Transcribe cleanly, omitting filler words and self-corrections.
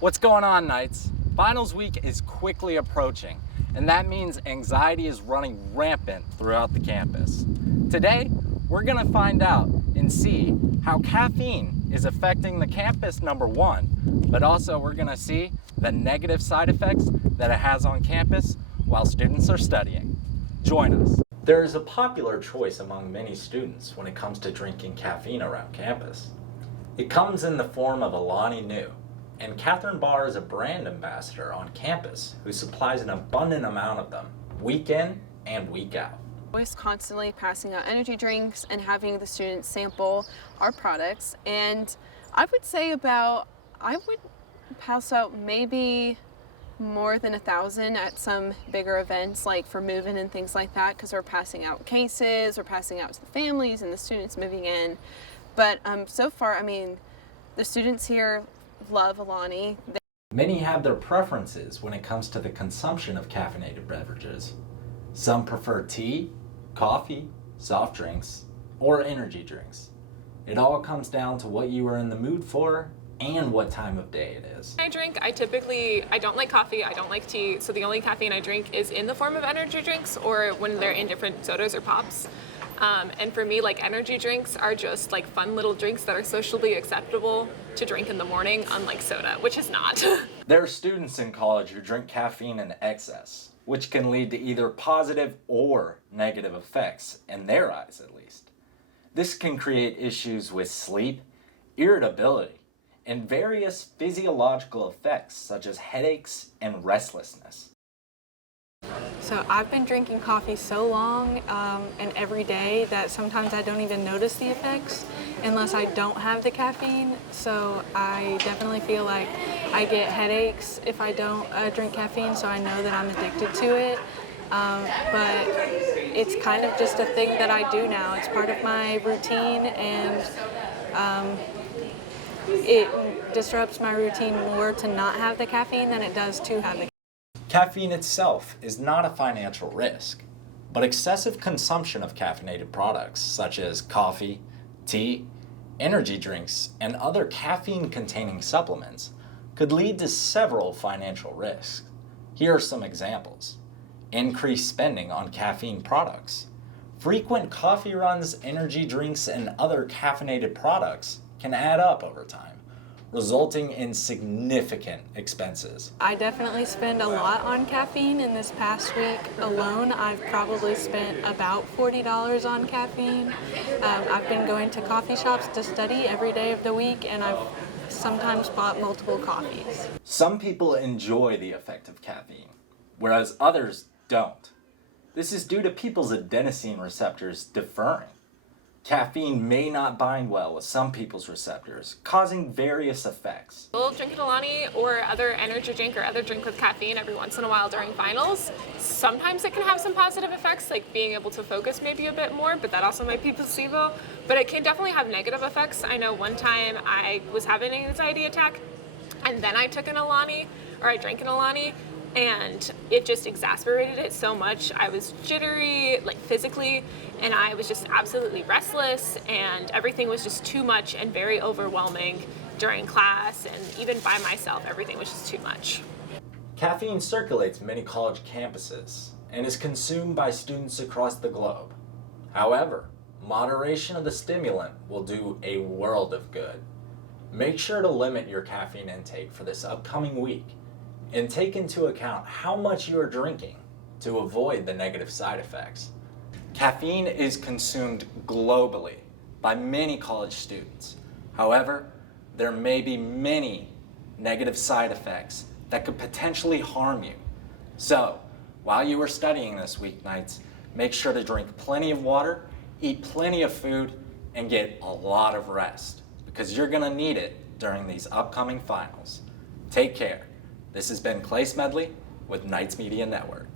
What's going on, Knights? Finals week is quickly approaching, and that means anxiety is running rampant throughout the campus. Today, we're gonna find out and see how caffeine is affecting the campus, number one, but also we're gonna see the negative side effects that it has on campus while students are studying. Join us. There is a popular choice among many students when it comes to drinking caffeine around campus. It comes in the form of Alani Nu, and Catherine Barr is a brand ambassador on campus who supplies an abundant amount of them, week in and week out. Always constantly passing out energy drinks and having the students sample our products, and I would pass out maybe more than 1,000 at some bigger events like for move-in and things like that, because we're passing out cases, we're passing out to the families and the students moving in. But so far, the students here love Alani. Many have their preferences when it comes to the consumption of caffeinated beverages. Some prefer tea, coffee, soft drinks, or energy drinks. It all comes down to what you are in the mood for and what time of day it is. I don't like coffee, I don't like tea, so the only caffeine I drink is in the form of energy drinks or when they're in different sodas or pops. And for me, energy drinks are just fun little drinks that are socially acceptable to drink in the morning, unlike soda, which is not. There are students in college who drink caffeine in excess, which can lead to either positive or negative effects, in their eyes at least. This can create issues with sleep, irritability, and various physiological effects such as headaches and restlessness. So I've been drinking coffee so long and every day that sometimes I don't even notice the effects unless I don't have the caffeine. So I definitely feel like I get headaches if I don't drink caffeine, so I know that I'm addicted to it. But it's kind of just a thing that I do now. It's part of my routine, and it disrupts my routine more to not have the caffeine than it does to have the caffeine. Caffeine itself is not a financial risk, but excessive consumption of caffeinated products such as coffee, tea, energy drinks, and other caffeine-containing supplements could lead to several financial risks. Here are some examples. Increased spending on caffeine products. Frequent coffee runs, energy drinks, and other caffeinated products can add up over time, resulting in significant expenses. I definitely spend a lot on caffeine. In this past week alone, I've probably spent about $40 on caffeine. I've been going to coffee shops to study every day of the week, and I've sometimes bought multiple coffees. Some people enjoy the effect of caffeine, whereas others don't. This is due to people's adenosine receptors differing. Caffeine may not bind well with some people's receptors, causing various effects. We'll drink an Alani or other energy drink or other drink with caffeine every once in a while during finals. Sometimes it can have some positive effects, like being able to focus maybe a bit more, but that also might be placebo. But it can definitely have negative effects. I know one time I was having an anxiety attack, and then I took an Alani, or I drank an Alani, and it just exacerbated it so much. I was jittery, physically, and I was just absolutely restless, and everything was just too much and very overwhelming during class, and even by myself, everything was just too much. Caffeine circulates many college campuses and is consumed by students across the globe. However, moderation of the stimulant will do a world of good. Make sure to limit your caffeine intake for this upcoming week and take into account how much you are drinking to avoid the negative side effects. Caffeine is consumed globally by many college students. However, there may be many negative side effects that could potentially harm you. So, while you are studying this week, Knights, make sure to drink plenty of water, eat plenty of food, and get a lot of rest, because you're gonna need it during these upcoming finals. Take care. This has been Clay Smedley with Knights Media Network.